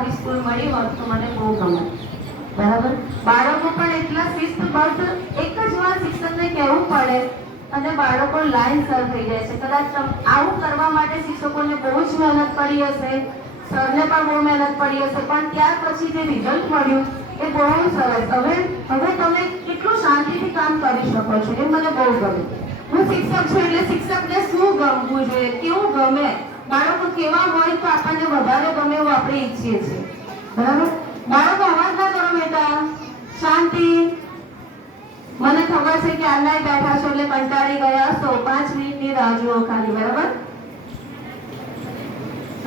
આવી સ્કૂલ મળી હોત તો મને બહુ ગમે બરાબર? બાળકો પણ એટલા શિસ્તબદ્ધ એક જ વાર શિક્ષકને કહેવું પડે અને બાળકો લાઈનસર થઈ જાય છે. કદાચ આવું કરવા માટે શિક્ષકોને બહુ જ મહેનત પડી હશે, સરને પણ બહુ મહેનત પડી હશે, પણ ત્યાર પછી જે રિઝલ્ટ મળ્યું એ બહુ સરસ. હવે હવે તમે કેટલું શાંતિથી કામ કરી શકો છો એ મને બહુ ગમે. હું શિક્ષક છું એટલે શિક્ષકને શું ગમવું જોઈએ? કેવું ગમે? બાળકો કેવા હોય તો આપણને વધારે ગમે એવું આપણે ઈચ્છીએ છીએ. બરાબર? બાળકો, અવાજ ના કરો બેટા. શાંતિ. મને ખબર છે કે આનાય બેઠા છો એટલે કંટાળી ગયા છો. પાંચ મિનિટની રાહ જુઓ ખાલી, બરાબર?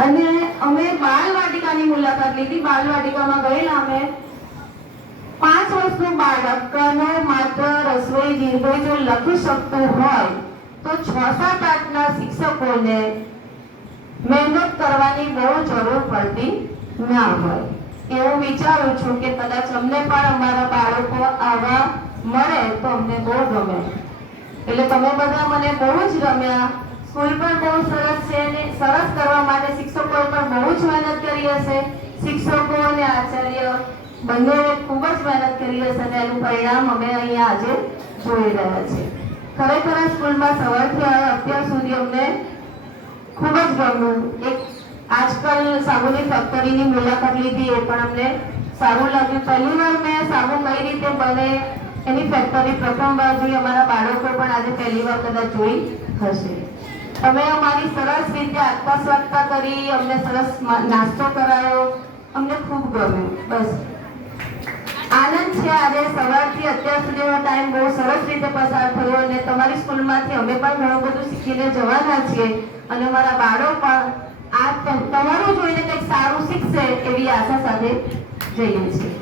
અને અમે બાલવાટિકાની મુલાકાત લીધી. બાલવાટિકામાં ગયેલા અમે. પાંચ વર્ષનું બાળક અને માત્ર રસોઈ જીરભાઈ જો લખી શકતું હોય, તો છ સાત આઠના શિક્ષકોને મહેનત કરવાની બહુ જરૂર પડતી ના હોય. એવું વિચારું છું કે કદાચ અમને પણ અમારા બાળકો આવા મળે તો અમને બહુ ગમે. એટલે તમે બધા મને બહુ જ ગમ્યા સ્કૂલ પણ બહુ સરસ છે અને સરસ કરવા માટે શિક્ષકોએ પણ બહુ જ મહેનત કરી હશે. શિક્ષકો અને આચાર્ય બંને ખૂબ જ મહેનત કરી હશે અને એનું પરિણામ અમે અહીંયા આજે જોઈ રહ્યા છીએ. ખરેખર સ્કૂલમાં સવારથી અત્યાર સુધી અમને ખૂબ જ ગમ્યું. એક આજકાલ સાબુની ફેક્ટરીની મુલાકાત લીધી એ પણ અમને સારું લાગ્યું. પહેલી વાર મેં સાબુ કઈ રીતે બને એની ફેક્ટરી પ્રથમ વાર જોઈ. અમારા બાળકો પણ આજે પહેલી વાર કદાચ જોઈ હશે. તમે અમારી સરસ રીતે આત્મા કરી, અમને સરસ નાસ્તો કરાયો. અમને ખૂબ ગમ્યું. બસ. આનંદ છે. આજે સવારથી અત્યાર સુધીનો ટાઈમ બહુ સરસ રીતે પસાર થયો અને તમારી સ્કૂલમાંથી અમે પણ ઘણું બધું શીખીને જવાના છીએ. અને અમારા બાળકો પણ આ તમારું જોઈને કંઈક સારું શીખશે એવી આશા સાથે જઈએ છીએ.